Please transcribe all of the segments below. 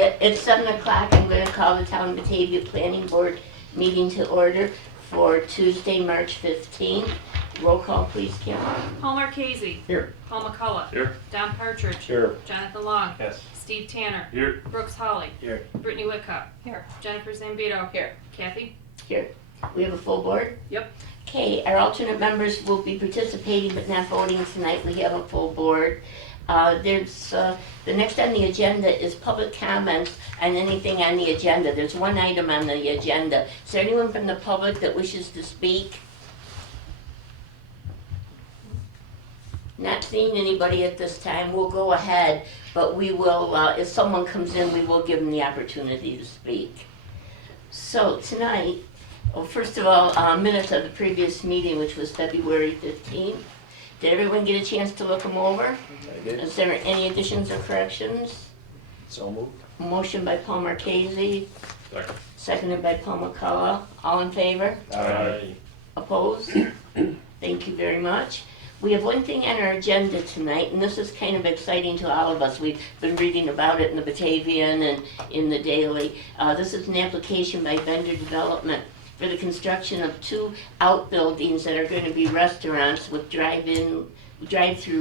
Okay, it's 7 o'clock. I'm going to call the Town of Batavia Planning Board Meeting to order for Tuesday, March 15th. Roll call, please, Kim. Paul Marchese. Here. Paul McCullough. Here. Don Partridge. Here. Jonathan Long. Yes. Steve Tanner. Here. Brooks Hawley. Here. Brittany Whitcup. Here. Jennifer Zambito. Here. Kathy. Here. We have a full board? Yep. Okay, our alternate members will be participating but not voting tonight. We have a full board. The next on the agenda is public comments on anything on the agenda. There's one item on the agenda. Is there anyone from the public that wishes to speak? Not seeing anybody at this time. We'll go ahead, but we will, if someone comes in, we will give them the opportunity to speak. So tonight, well, first of all, minutes of the previous meeting, which was February 15th. Did everyone get a chance to look them over? I did. Is there any additions or corrections? So moved. Motion by Paul Marchese, Second. seconded by Paul McCullough. All in favor? Aye. Opposed? Thank you very much. We have one thing on our agenda tonight, and this is kind of exciting to all of us. We've been reading about it in the Batavian and in the Daily. This is an application by Benderson Development for the construction of 2 outbuildings that are going to be restaurants with drive-through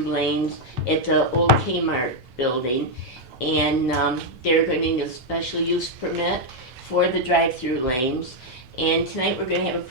lanes at the old Kmart Building. And they're going to need a special use permit for the drive-through lanes. And tonight we're going to have a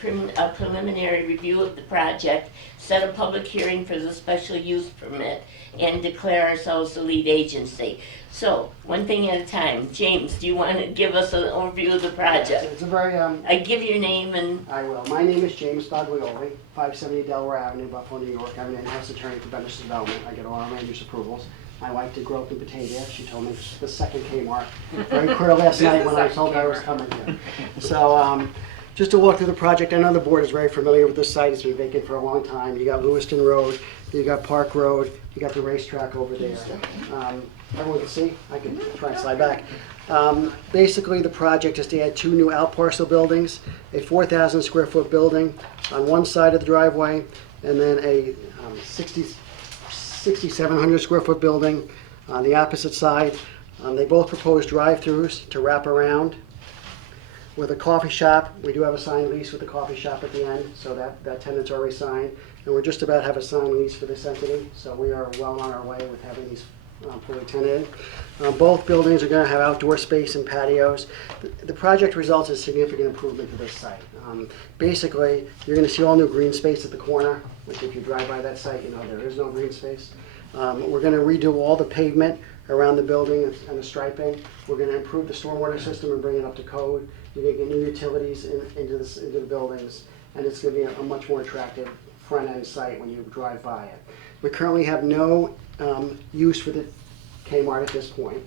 preliminary review of the project, set a public hearing for the special use permit, and declare ourselves the lead agency. So, one thing at a time. James, do you want to give us an overview of the project? Yes, it's a very, I give your name and... I will. My name is James Baglioli, 570 Delaware Avenue, Buffalo, New York. I'm an in-house attorney for Benderson Development. I get all our land use approvals. My wife did grow up in Batavia. She told me it's the second Kmart. Very clear last night when I told her I was coming here. So, just to walk through the project, I know the board is very familiar with this site. It's been vacant for a long time. You got Lewiston Rd, you got Park Road, you got the racetrack over there. Everyone can see? I can try and slide back. Basically, the project is to add 2 new out parcel buildings, a 4,000 square foot building on one side of the driveway, and then a 6,700 square foot building on the opposite side. They both propose drive-throughs to wrap around. With a coffee shop, we do have a signed lease with the coffee shop at the end, so that tenant's already signed. And we're just about to have a signed lease for this entity, so we are well on our way with having these fully tenanted. Both buildings are going to have outdoor space and patios. The project results in significant improvement to this site. Basically, you're going to see all new green space at the corner, which if you drive by that site, you know there is no green space. We're going to redo all the pavement around the building and the striping. We're going to improve the stormwater system and bring it up to code. You're going to get new utilities into the buildings, and it's going to be a much more attractive front-end site when you drive by it. We currently have no use for the Kmart at this point.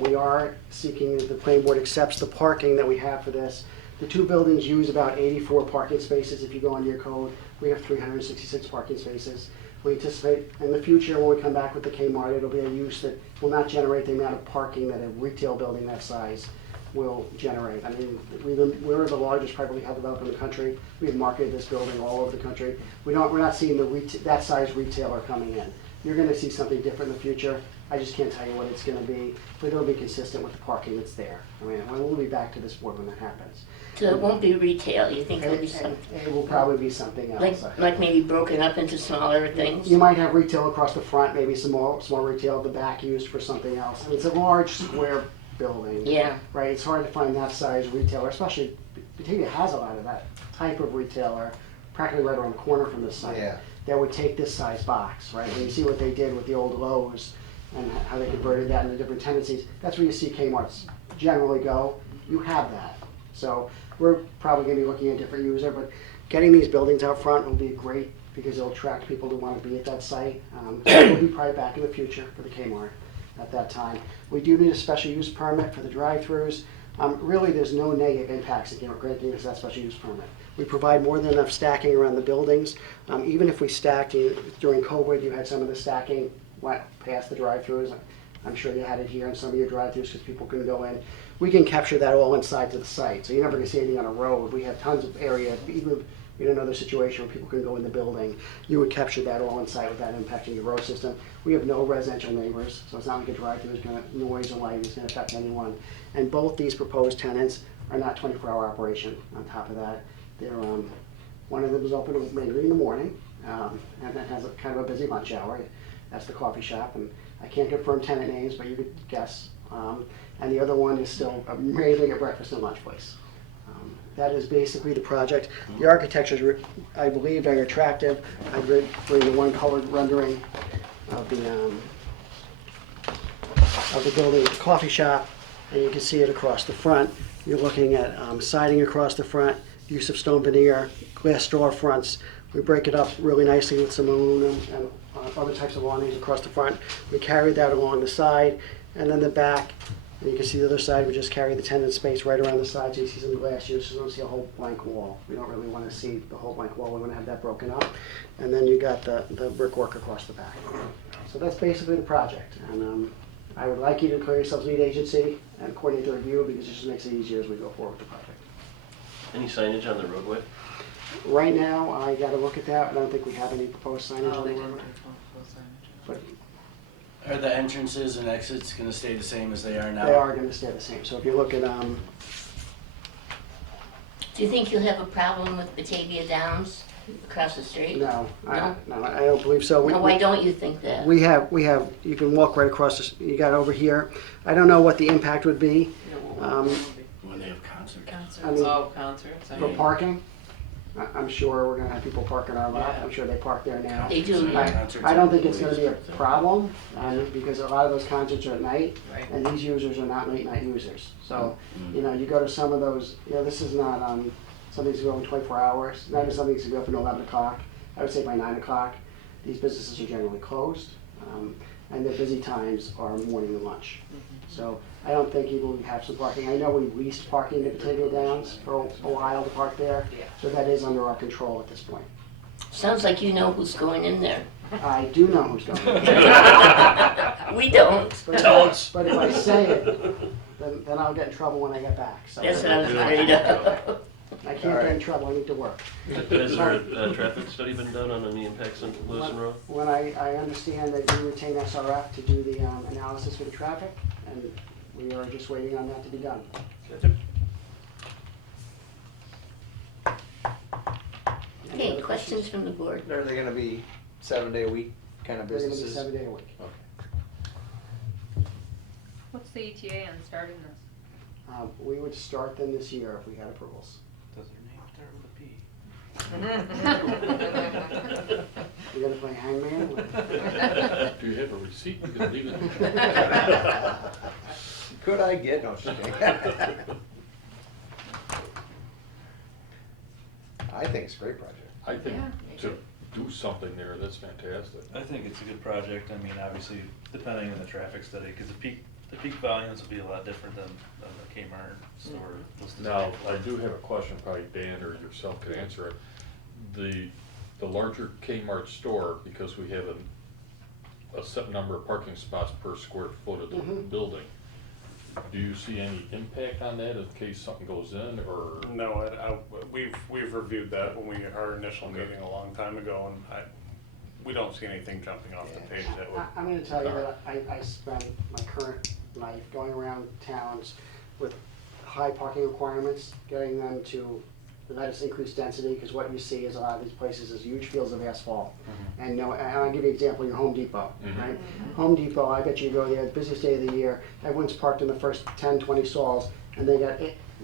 We are seeking that the planning board accepts the parking that we have for this. The 2 buildings use about 84 parking spaces. If you go on your code, we have 366 parking spaces. We anticipate in the future when we come back with the Kmart, it'll be a use that will not generate the amount of parking that a retail building that size will generate. I mean, we're the largest privately held developer in the country. We've marketed this building all over the country. We're not seeing that size retailer coming in. You're going to see something different in the future. I just can't tell you what it's going to be, but it'll be consistent with the parking that's there. I mean, we'll be back to this board when that happens. So it won't be retail, you think it'll be something? It will probably be something else. Like maybe broken up into smaller things? You might have retail across the front, maybe some small retail at the back used for something else. I mean, it's a large square building. Yeah. Right, it's hard to find that size retailer, especially Batavia has a lot of that type of retailer, practically right around the corner from this site. Yeah. That would take this size box, right? When you see what they did with the old Lowe's and how they converted that into different tendencies, that's where you see Kmart's generally go. You have that. So we're probably going to be looking at a different user, but getting these buildings out front will be great because it'll attract people to want to be at that site. We'll be probably back in the future for the Kmart at that time. We do need a special use permit for the drive-throughs. Really, there's no negative impacts that granting us that special use permit. We provide more than enough stacking around the buildings. Even if we stacked, during COVID, you had some of the stacking went past the drive-throughs. I'm sure you had it here on some of your drive-throughs because people couldn't go in. We can capture that all inside to the site, so you're never going to see anything on a road. We have tons of area, even We don't know the situation where people can go in the building. You would capture that all inside without impacting the road system. We have no residential neighbors, so it's not like a drive-through is gonna, noise or light is gonna affect anyone. And both these proposed tenants are not 24-hour operation. On top of that, they're, one of them is open maybe in the morning, and then has a kind of a busy lunch hour. That's the coffee shop, and I can't confirm tenant names, but you could guess. And the other one is still mainly a breakfast and lunch place. That is basically the project. The architecture is, I believe, very attractive. I did bring the one colored rendering of the building, the coffee shop, and you can see it across the front. You're looking at siding across the front, use of stone veneer, glass storefronts. We break it up really nicely with some aluminum and other types of awnings across the front. We carried that along the side, and then the back. And you can see the other side, we just carry the tenant space right around the side, so you see some glass here, so you don't see a whole blank wall. We don't really want to see the whole blank wall, we want to have that broken up. And then you got the brickwork across the back. So that's basically the project. And I would like you to declare yourselves lead agency and coordinate the review, because it just makes it easier as we go forward with the project. Any signage on the roadway? Right now, I got to look at that. I don't think we have any proposed signage Oh, on the they didn't road. do full signage. But Are the entrances and exits gonna stay the same as they are now? they are going to stay the same. So if you look at, Do you think you'll have a problem with Batavia Downs across the street? no, No? I don't believe so. No, why don't you think that? We have, you can walk right across, you got over here. I don't know what the impact would be When they have concerts. Concerts, I mean, concerts. I for mean, parking. I'm sure we're gonna have people park in our lot. I'm sure they park there now. They do, yeah. I don't think it's gonna be a problem, because a lot of those concerts are at night, Right. and these users are not late night users. So, you know, you go to some of those, this is not, something's gonna go in 24 hours, not even something's gonna go up until 11 o'clock. I would say by 9 o'clock, these businesses are generally closed, and their busy times are morning and lunch. So I don't think you will have some parking. I know we leased parking at Batavia Downs for a while to park there, so that is under our control at this point. Sounds like you know who's going in there. I do know who's going. We don't. But if I say it, then I'll get in trouble when I get back. So That's what I was afraid of. I can't get in trouble, I need to work. Has there a traffic study been done on any impacts on Lewiston Road? When I understand that we retain SRF to do the analysis for the traffic, and we are just waiting on that to be done. Okay, questions from the board? Are they gonna be 7-day-a-week kind of They're gonna be businesses? 7 day a week. What's the ETA on starting this? We would start them this year if we had approvals. Does their name start with a P? You're gonna play hangman? Do you have a receipt? You can leave it. Could I get, no, just kidding. I think it's a great project. I think Yeah, me to do something there, that's fantastic. I think it's a good project. I mean, obviously, depending on the traffic study, because the peak volumes will be a lot different than the Kmart store. listed Now, as- I do have a question, probably Dan or yourself could answer it. The larger Kmart store, because we have a set number of parking spots per square foot of the building, do you see any impact on that in case something goes in, or? No, we've reviewed that when we had our initial meeting a long time ago, and we don't see anything jumping off the page that would. I'm gonna tell you that I spend my current life going around towns with high parking requirements, getting them to let us increase density, because what you see is a lot of these places is huge fields of asphalt. And I'll give you an example, your Home Depot, right? Home Depot, I bet you go there, the busiest day of the year, everyone's parked in the first 10, 20 stalls, and they got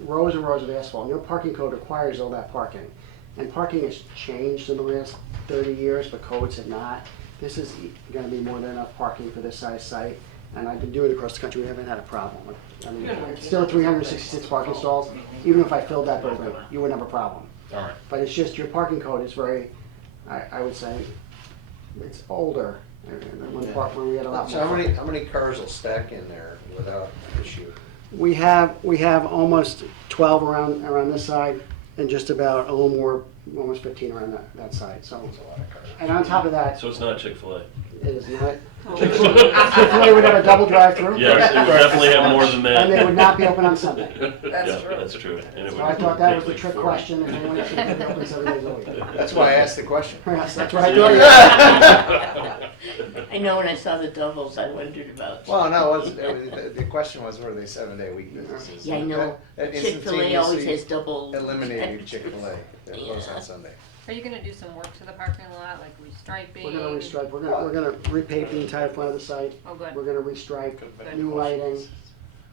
rows and rows of asphalt. Your parking code requires all that parking. And parking has changed in the last 30 years, but codes have not. This is gonna be more than enough parking for this size site, and I've been doing it across the country, we haven't had a problem with it. I mean, it's still 366 parking stalls. Even if I filled that building, you wouldn't have a problem. All right. But it's just, your parking code is very, I would say, it's older than when we had a lot So more. how many cars will stack in there without issue? We have almost 12 around this side, and just about a little more, almost 15 around that side, so. That's a lot of cars. And on top of that, So it's not Chick-fil-A? it is not, Chick-fil-A would have a double drive-through. Yes, it would definitely have more than that. And they would not be open on Sunday. Yeah, that's true. And it So would I thought that was the take trick like 40. question, and anyone else should be open 7 days a week. That's why I asked the question. Yes, that's what I thought. I know when I saw the doubles, I wondered about. Well, no, the question was, were they 7-day-a-week businesses? Yeah, I know. That Chick-fil-A always instantaneously has double. eliminated Chick-fil-A. They're closed Yeah. on Sunday. Are you gonna do some work to the parking lot, like restriping? We're gonna restripe, we're gonna repave the entire front of the site. Oh, good. We're gonna restripe, new lighting,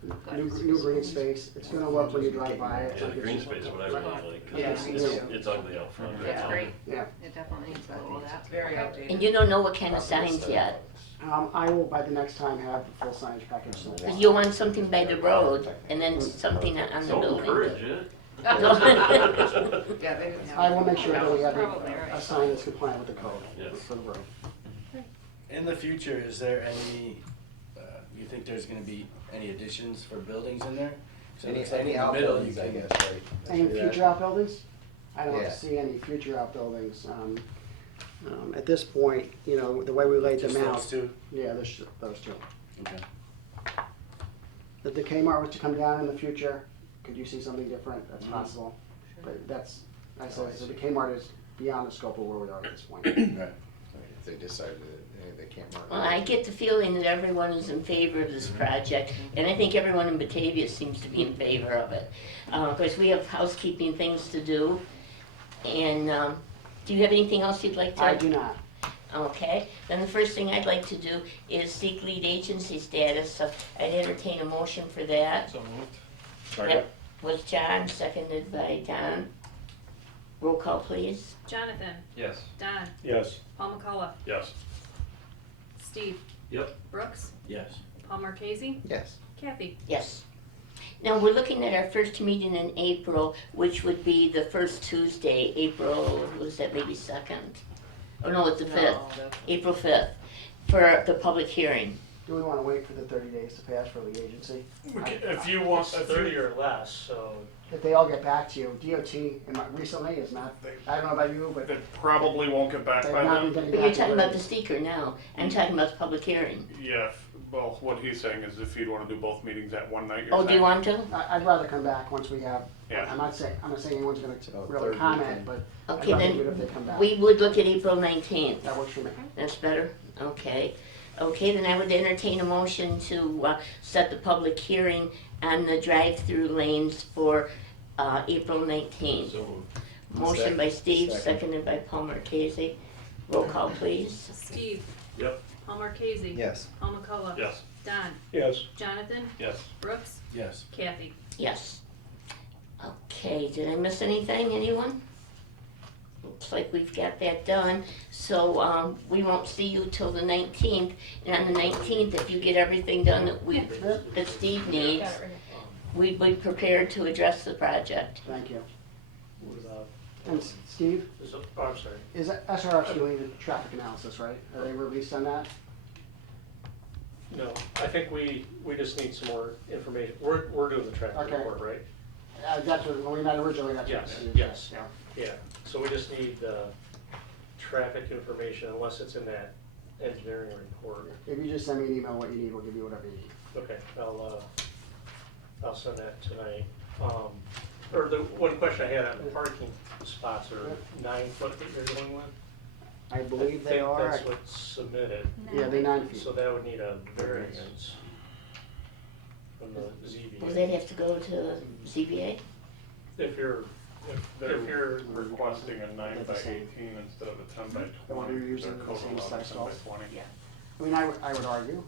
new green space. It's gonna look when you drive by. It's Yeah, like the green it's- space is what I really like, 'cause Yeah. it's ugly out front. That's great. Yeah. It definitely needs to do that. Very outdated. And you don't know what kind of signs yet, I will by the next time have the full signage package. So because you'll want something by the road and then something on the Don't building. encourage it. Yeah, they didn't have. I will make sure that we have Probably right. a sign that's compliant with the code Yes. for the road. In the future, is there any, you think there's gonna be any additions for buildings in there? So it looks like Any in the middle, you outbuildings, I can- guess, right? That's Any what you're future asking? outbuildings? I don't Yeah. see any future outbuildings. At this point, you know, the way we laid them Just out. those two? Yeah, those two. Okay. If the Kmart was to come down in the future, could you see something different? That's Mhm. possible. But that's, I said, so the Kmart is beyond the scope of where we are at this point. Right. If they decided that they can't mark. Well, I get the feeling that everyone is in favor of this project, and I think everyone in Batavia seems to be in favor of it. Of course, we have housekeeping things to do, and do you have anything else you'd like to? I do not. Okay, then the first thing I'd like to do is seek lead agency status, so I'd entertain a motion for that. So moved. That was John, seconded by Don. Roll call, please. Jonathan, Yes. Don, Yes. Paul McCullough, Yes. Steve. Yep. Brooks, Yes. Paul Marquesi, Yes. Kathy. Yes. Now, we're looking at our first meeting in April, which would be the first Tuesday, April, was that maybe 2nd? Oh, no, it's the 5th, April 5th, for the public hearing. Do we want to wait for the 30 days to pass for the agency? If you want, It's 30 or less, so If they all get back to you, DOT recently is not, I don't know about you, but they probably won't get back they've by not been then. getting But back you're to talking where- about the seeker now, I'm talking about the public hearing. Yeah, well, what he's saying is if you'd wanna do both meetings at one night, you're Oh, saying. do you want to? I'd rather come back once we have, Yeah. I'm not saying anyone's gonna So really third comment, weekend. but I'd Okay, rather do it then, if they come back. we would look at April 19th. That works for me. That's better? Okay. Okay, then I would entertain a motion to set the public hearing on the drive-through lanes for April 19th. So moved. Motion by Steve, Second. seconded by Paul Marquesi. Roll call, please. Steve. Yep. Paul Marquesi. Yes. Paul McCullough. Yes. Don, Yes. Jonathan, Yes. Brooks, Yes. Kathy. Yes. Okay, did I miss anything, anyone? Looks like we've got that done, so we won't see you till the 19th. And on the 19th, if you get everything done that Steve needs, we'd be prepared to address the project. Thank you. with, And Steve, oh, I'm sorry. is SRF doing the traffic analysis, right? Are they released on that? No, I think we just need some more information. We're doing the traffic Okay. report, right? That's what, when we met originally, that's what. Yes, it is. yes. Yeah. Yeah, so we just need traffic information unless it's in that engineering report. If you just send me an email what you need, we'll give you whatever you need. Okay, I'll send that tonight. Or the one question I had on the parking spots are 9 foot that you're going with? I believe they I are. think that's what's submitted, Yeah, they're 9 feet. so that would need a variance from the Will ZBA. that have to go to ZBA? If you're, They're if you're, requesting a 9 They're by the same. 18 instead of a 10 by 20. The one you're using Their the code same allows size 10 by stalls? 20. Yeah. I mean, I would argue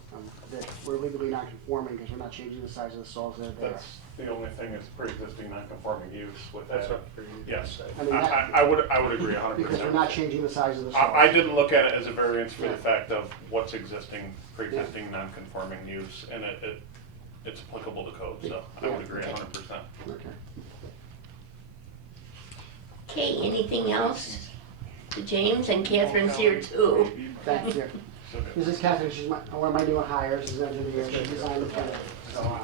that we're legally non-conforming because we're not changing the size of the stalls that are there. That's the only thing is pre-existing non-conforming use with that's that. up for you to Yes, decide. I mean, that- I would agree 100%. Because we're not changing the size of the stalls. I didn't look at it as a variance for Yeah. the fact of what's existing, pre-existing non-conforming use, and it's applicable to code, so I would Yeah. agree Okay. 100%. Okay. Okay, anything else? To James, and Catherine's here too. Thank you. So good. This is Catherine, she's one of my newer hires, she's an engineer, she designed the plant. So,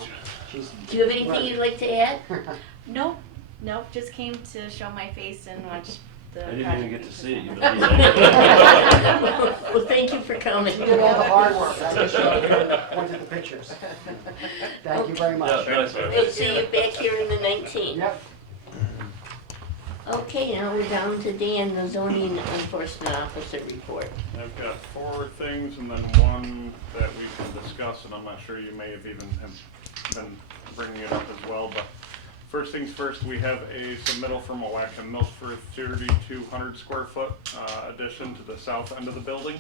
she's. Do you have anything you'd like to add? No, just came to show my face and watch the I didn't even get to see it. You know. Well, thank you for coming. You did all the hard work, I just showed you and pointed the pictures. Thank you very much. Yeah, nice, man. We'll see you back here in the 19th. Yep. Okay, now we're down to Dan, the zoning enforcement officer report. I've got 4 things and then one that we can discuss, and I'm not sure you may have even been bringing it up as well, but first things first, we have a submittal from Owaka Mills for a 3,200 square foot addition to the south end of the building.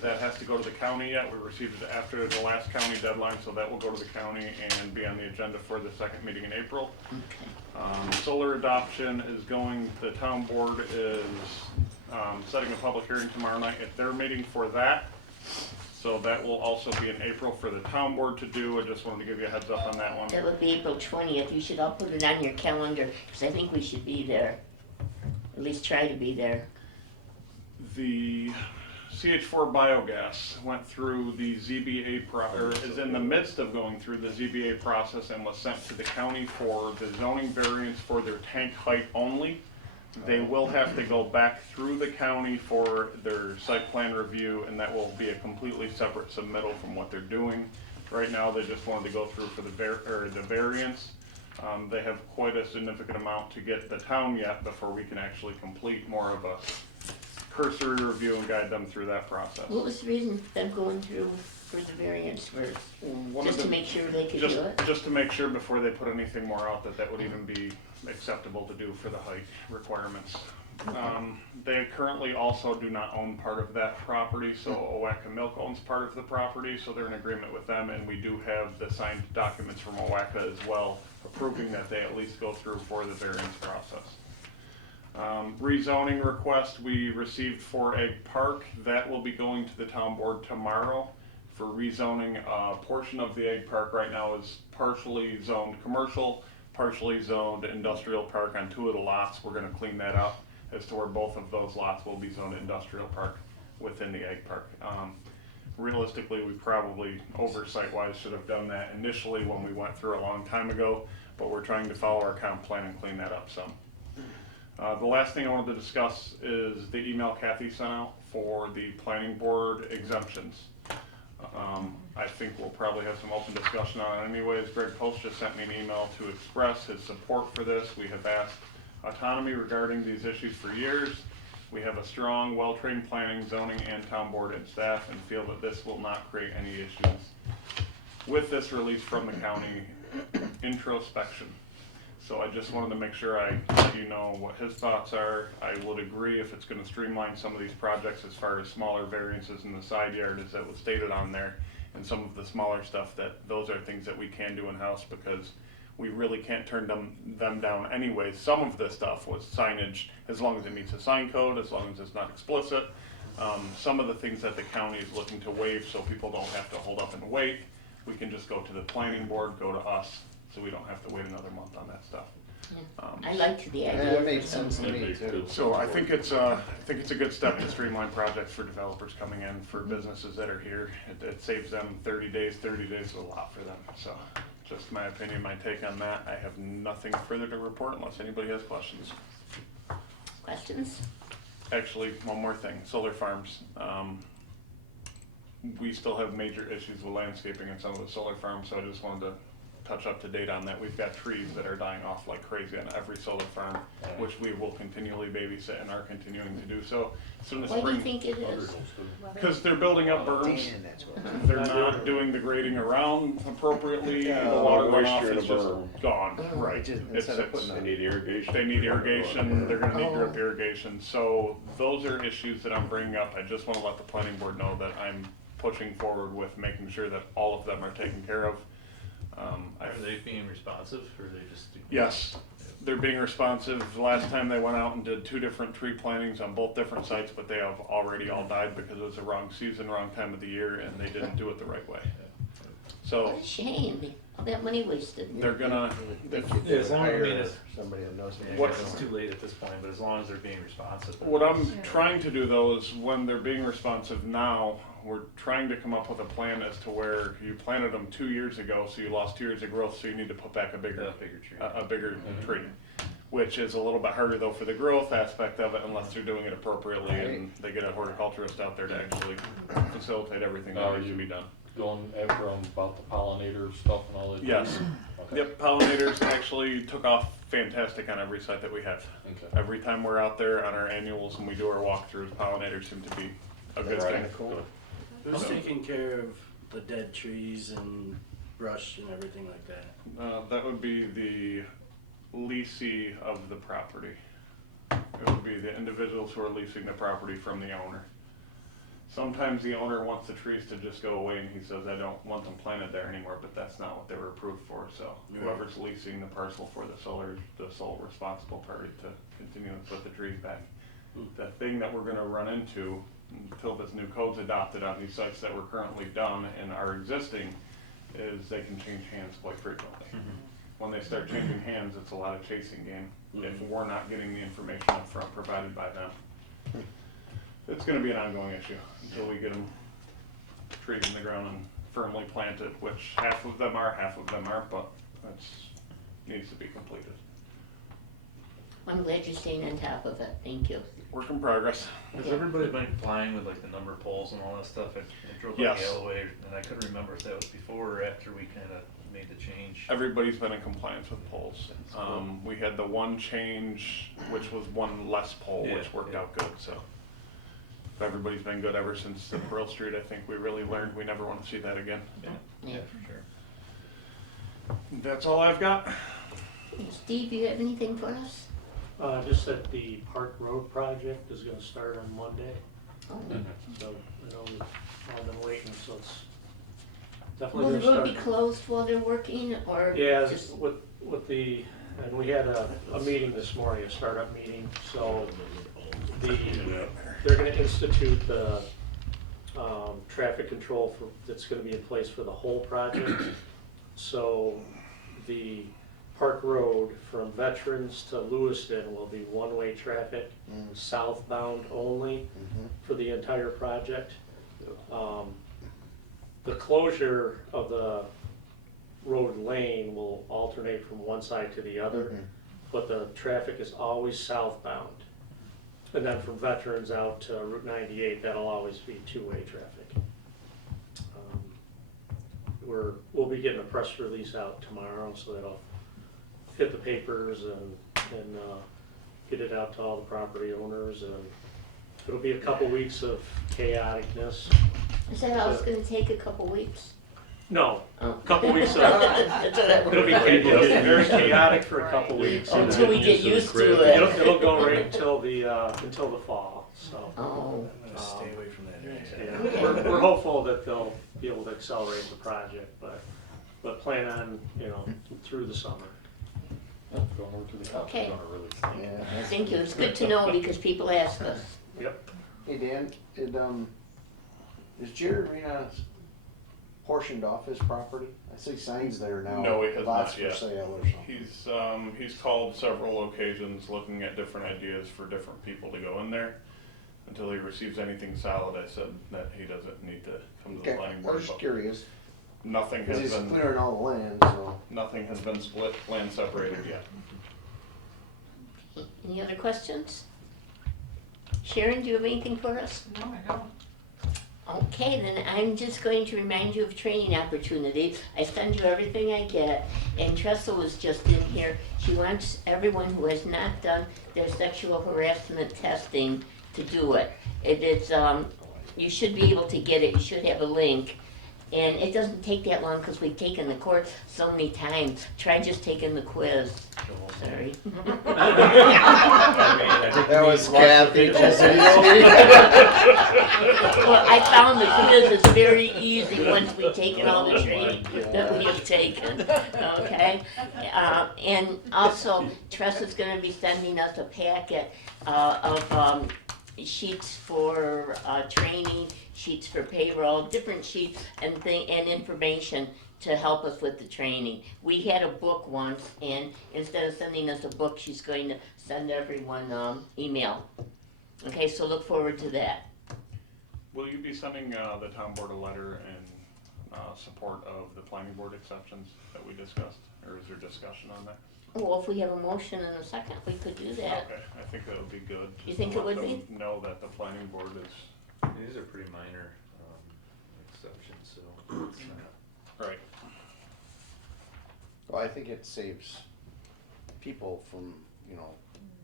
That has to go to the county yet. We received it after the last county deadline, so that will go to the county and be on the agenda for the second meeting in April. Solar adoption is going, the town board is setting a public hearing tomorrow night at their meeting for that. So that will also be in April for the town board to do. I just wanted to give you a heads up on that one. That would be April 20th. You should all put it on your calendar, because I think we should be there. At least try to be there. The CH4 biogas went through the ZBA, or is in the midst of going through the ZBA process and was sent to the county for the zoning variance for their tank height only. They will have to go back through the county for their site plan review, and that will be a completely separate submittal from what they're doing. Right now, they just wanted to go through for the variance. They have quite a significant amount to get the town yet before we can actually complete more of a cursory review and guide them through that process. What was the reason for them going through for the variance? Just to make sure they could do it? Just to make sure before they put anything more out that would even be acceptable to do for the height requirements. They currently also do not own part of that property, so Owaka Milk owns part of the property, so they're in agreement with them, and we do have the signed documents from Owaka as well, approving that they at least go through for the variance process. Rezoning request we received for Egg Park, that will be going to the town board tomorrow for rezoning. A portion of the Egg Park right now is partially zoned commercial, partially zoned industrial park on 2 of the lots. We're gonna clean that up as to where both of those lots will be zoned industrial park within the Egg Park. Realistically, we probably oversight-wise should have done that initially when we went through a long time ago, but we're trying to follow our comp plan and clean that up some. The last thing I wanted to discuss is the email Kathy sent out for the planning board exemptions. I think we'll probably have some open discussion on it anyways. Greg Post just sent me an email to express his support for this. We have asked autonomy regarding these issues for years. We have a strong, well-trained planning, zoning, and town board and staff, and feel that this will not create any issues with this release from the county introspection. So I just wanted to make sure I let you know what his thoughts are. I would agree if it's gonna streamline some of these projects as far as smaller variances in the side yard as that was stated on there, and some of the smaller stuff, that those are things that we can do in-house because we really can't turn them down anyways. Some of this stuff was signage, as long as it meets the sign code, as long as it's not explicit. Some of the things that the county is looking to waive so people don't have to hold up and wait, we can just go to the planning board, go to us, so we don't have to wait another month on that stuff. I liked the Yeah, idea. that makes sense to me too. So I think it's a good step to streamline projects for developers coming in, for businesses that are here. It saves them 30 days. 30 days is a lot for them. So just my opinion, my take on that. I have nothing further to report unless anybody has questions. Questions? Actually, one more thing, solar farms. We still have major issues with landscaping in some of the solar farms, so I just wanted to touch up to date on that. We've got trees that are dying off like crazy on every solar farm, which we will continually babysit and are continuing to do so. Soon as Why do you spring, think it is? because they're building up berms, Dan, that's what. they're not doing the grading around appropriately, Yeah, the water moisture runoff in is a just berm. gone, right. Instead of putting They need irrigation. They need irrigation, they're gonna need drip irrigation, so those are issues that I'm bringing up. I just wanna let the planning board know that I'm pushing forward with making sure that all of them are taken care of. Are they being responsive, or are they just? Yes, they're being responsive. The last time they went out and did 2 different tree plantings on both different sites, but they have already all died because it was the wrong season, wrong time of the year, and they didn't do it the right way. So What a shame. All that money wasted. they're gonna, Yeah, as long as, I mean, Hire it's, somebody that knows me. What- it's too late at this point, but as long as they're being responsive. what I'm trying to do though is when they're being responsive now, we're trying to come up with a plan as to where you planted them 2 years ago, so you lost 2 years of growth, so you need to put back a bigger Bigger tree. a bigger tree. which is a little bit harder though for the growth aspect of it unless they're doing it appropriately and they get a horticulturist out there to actually facilitate everything that needs to be done. Going after them about the pollinator stuff and all that? Yes. Okay. Yep, pollinators actually took off fantastic on every site that we have. Okay. Every time we're out there on our annuals and we do our walkthroughs, pollinators seem to be a good thing. Cool. Who's taking care of the dead trees and brush and everything like that? That would be the leasee of the property. It would be the individuals who are leasing the property from the owner. Sometimes the owner wants the trees to just go away and he says, I don't want them planted there anymore, but that's not what they were approved for. So whoever's leasing the parcel for the solar, the sole responsible party to continue to put the trees back. The thing that we're gonna run into until this new code's adopted on these sites that we're currently done and are existing is they can change hands quite frequently. When they start changing hands, it's a lot of chasing game if we're not getting the information up front provided by them. It's going to be an ongoing issue until we get them trees in the ground and firmly planted, which half of them aren't, but that needs to be completed. I'm glad you're staying on top of it, thank you. Work in progress. Has everybody been complying with like the number poles and all that stuff? I drove by Yes. the Galloway and I couldn't remember if that was before or after we kind of made the change. Everybody's been in compliance with poles. We had the one change, which was one less pole, which worked out good, so. If everybody's been good ever since the Pearl Street, I think we really learned we never want to see that again. Yeah. For sure. That's all I've got. Steve, you have anything for us? Just that the Park Road project is gonna start on Monday, Oh. so I know we've all been waiting, so it's Will definitely the gonna road start. be closed while they're working, or Yeah, just? with the, and we had a meeting this morning, a startup meeting, so they're gonna institute the traffic control that's gonna be in place for the whole project. So the Park Road from Veterans to Lewiston will be one-way traffic, southbound only for the entire project. The closure of the road lane will alternate from one side to the other, but the traffic is always southbound. And then from Veterans out to Route 98, that'll always be two-way traffic. We'll be getting a press release out tomorrow, so that'll hit the papers and get it out to all the property owners, and it'll be a couple weeks of chaoticness. Is that all it's gonna take, a couple weeks? No, Oh. a couple weeks of, That's what I it'll be very chaotic for a couple weeks. and Until we get used to It'll, it. it'll go right until the fall, so. Oh, I'm gonna stay away from that area. Yeah, we're hopeful that they'll be able to accelerate the project, but plan on, through the summer. Going over to the house Okay. is gonna really stink. thank you, it's good to know because people ask us. Yep. Hey Dan, is Jared Arena portioned off his property? I see signs there now. No, he has lots not yet. for sale or something. He's called several occasions looking at different ideas for different people to go in there. Until he receives anything solid, I said that he doesn't need to come to the Okay, planning I board. was just but curious, Nothing because has he's been, clearing all the land, so. nothing has been split, land separated yet. Any other questions? Sharon, do you have anything for us? No, I don't. Okay, then I'm just going to remind you of training opportunities. I send you everything I get, and Tressa was just in here. She wants everyone who has not done their sexual harassment testing to do it. It is, you should be able to get it, you should have a link. And it doesn't take that long because we've taken the course so many times. Try just taking the quiz. Sorry. That was Kathy. Well, I found the quiz is very easy once we've taken all the training that we have taken, okay? And also, Tressa's gonna be sending us a packet of sheets for training, sheets for payroll, different sheets and information to help us with the training. We had a book once, and instead of sending us a book, she's going to send everyone email. Okay, so look forward to that. Will you be sending the town board a letter in support of the planning board exceptions that we discussed, or is there discussion on that? Well, if we have a motion and a second, we could do that. Okay, I think that would be good. You just think to it let would them be? Know that the planning board is, These are pretty minor, exceptions, so it's not. right. Well, I think it saves people from,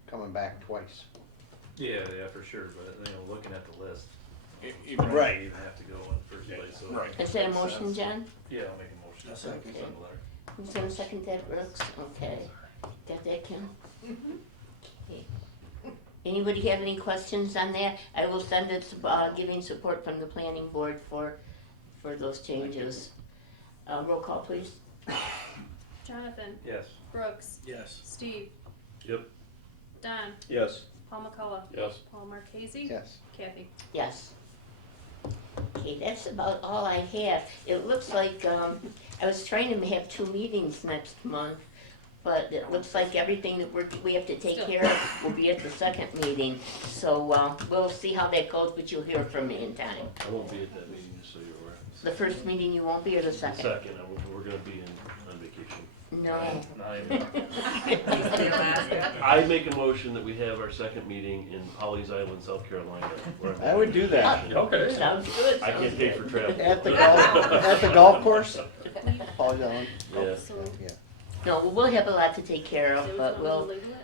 coming back twice. Yeah, for sure, but, looking at the list. Even- you don't Right. even have to go in the first place, so. Right. Is that a motion, John? Yeah, I'll make a motion. A second. Send a letter. Who's gonna second that, Brooks? Okay. Got that, Kim? Okay. Anybody have any questions on that? I will send it, giving support from the planning board for those changes. Roll call, please. Jonathan, Yes. Brooks, Yes. Steve, Yep. Don, Yes. Paul McCullough, Yes. Paul Marquesi, Yes. Kathy. Yes. Okay, that's about all I have. It looks like, I was trying to have 2 meetings next month, but it looks like everything that we have to take Still. care of will be at the second meeting. So, we'll see how that goes, but you'll hear from me in time. I won't be at that meeting, just so you're aware. The first meeting you won't be, or the second? Second, we're gonna be on vacation. No. I make a motion that we have our second meeting in Holly's Island, South Carolina. where I'm I would do that. Okay. Sounds good. I can't pay for travel. At the golf course? Paul Young. Yeah. So, No, we'll have a lot to take care of, so but we we'll label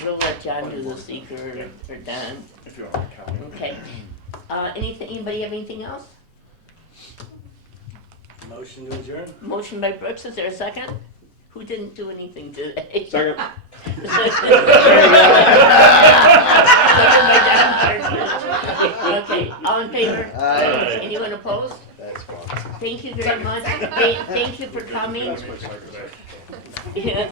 it? let John do the seeker or Don. If you want to count it. Okay. Anybody have anything else? Motion to adjourn? Motion by Brooks, is there a second? Who didn't do anything today? Second. Okay, all in favor? Aye. Anyone opposed? That's fun. Thank you very much. Thank you for coming. That's my second. Yeah.